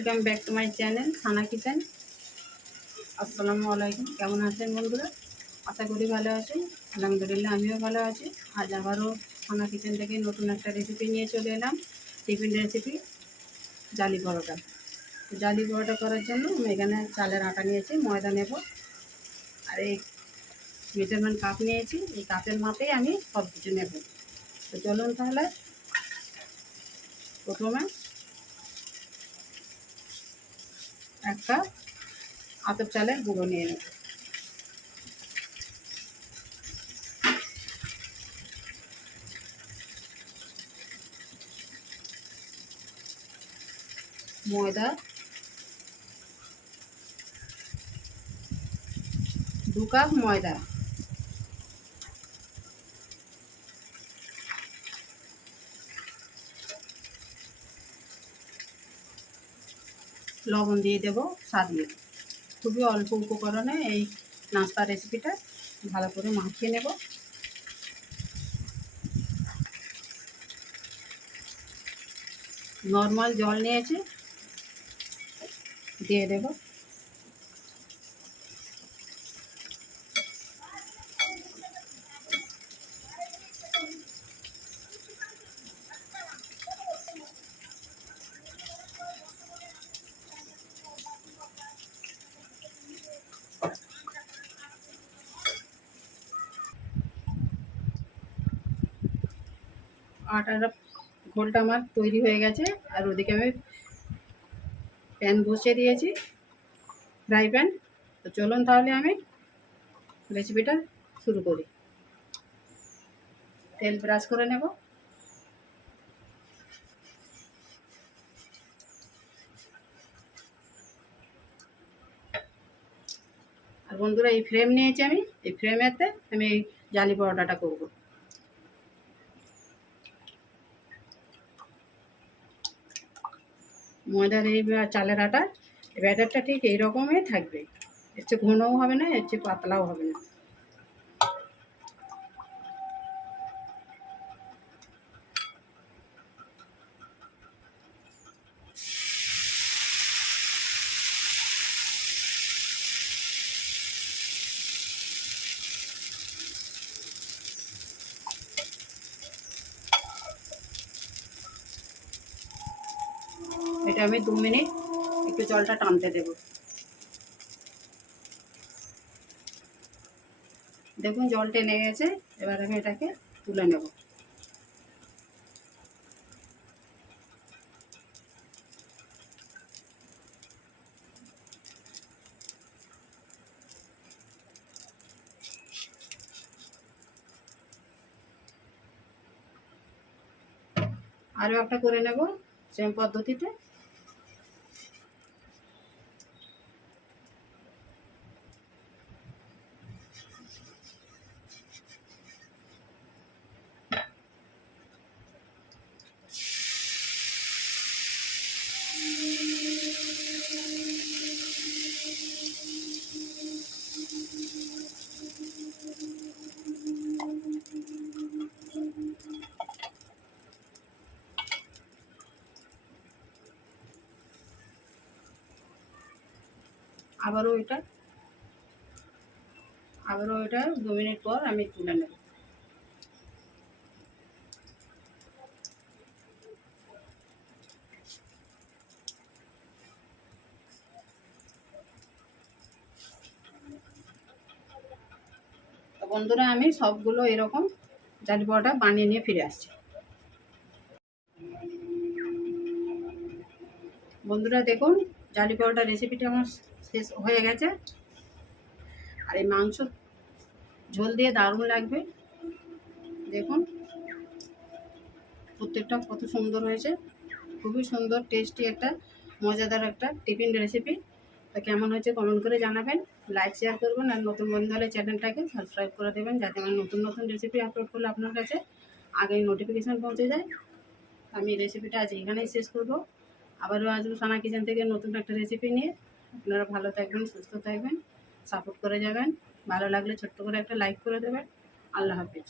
Welcome back to my channel Sana kitchen. আসসালামু আলাইকুম, কেমন আছেন বন্ধুরা? আশা করি ভালো আছেন। আলহামদুলিল্লাহ, আমিও ভালো আছি। আজ আবারও সানা কিচেন থেকে নতুন একটা রেসিপি নিয়ে চলে এলাম। টিফিন রেসিপি জালি পরোটা। জালি পরোটা করার জন্য আমি এখানে চালের আটা নিয়েছি, ময়দা নেব। আর এই মেজারমেন্ট কাপ নিয়েছি। এই কাপের মাপেই আমি সব কিছু নেব। তো চলুন তাহলে প্রথমে এক কাপ আতপ চালের গুঁড়ো নিয়ে নেব। ময়দা দু কাপ ময়দা। লবণ দিয়ে দেব, স্বাদ নেব খুবই অল্প উপকরণে এই নাস্তা রেসিপিটা ভালো করে মাখিয়ে নেব। নর্মাল জল নিয়েছি, দিয়ে দেব। আটার ঘোলটা আমার তৈরি হয়ে গেছে, আর ওদিকে আমি প্যান বসিয়ে দিয়েছি, ফ্রাই প্যান। তো চলুন তাহলে আমি রেসিপিটা শুরু করি। তেল ব্রাশ করে নেব। আর বন্ধুরা, এই ফ্রেম নিয়েছি আমি। এই ফ্রেমেতে আমি এই জালি পরোটাটা করব। ময়দার এই চালের আটা ব্যাটারটা ঠিক এই রকমই থাকবে। এর চেয়ে ঘনও হবে না, এর চেয়ে পাতলাও হবে না। এটা আমি দু মিনিট একটু জলটা টানতে দেব। দেখুন জল টেনে গেছে, এবার আমি এটাকে তুলে নেব। আরও একটা করে নেব, সেম পদ্ধতিতে। আবারও এটা। আবারও এটা দু মিনিট পর আমি তুলে নেব। বন্ধুরা, আমি সবগুলো এরকম জালি বানিয়ে নিয়ে ফিরে আসছি। বন্ধুরা, দেখুন, জালি রেসিপিটা আমার শেষ হয়ে গেছে। আর এই মাংস ঝোল দিয়ে দারুণ লাগবে। দেখুন, প্রত্যেকটা কত সুন্দর হয়েছে। খুবই সুন্দর টেস্টি একটা, মজাদার একটা টিফিন রেসিপি তো কেমন হয়েছে কমেন্ট করে জানাবেন। লাইক শেয়ার করবেন আর নতুন বন্ধু হলে চ্যানেলটাকে সাবস্ক্রাইব করে দেবেন যাতে আমার নতুন নতুন রেসিপি আপলোড করলে আপনার কাছে আগে নোটিফিকেশান পৌঁছে যায়। আমি রেসিপিটা আজ এখানেই শেষ করব। আবারও আসব সানা কিচেন থেকে নতুন একটা রেসিপি নিয়ে। আপনারা ভালো থাকবেন, সুস্থ থাকবেন সাপোর্ট করে যাবেন। ভালো লাগলে ছোট্ট করে একটা লাইক করে দেবেন। আল্লাহ হাফিজ।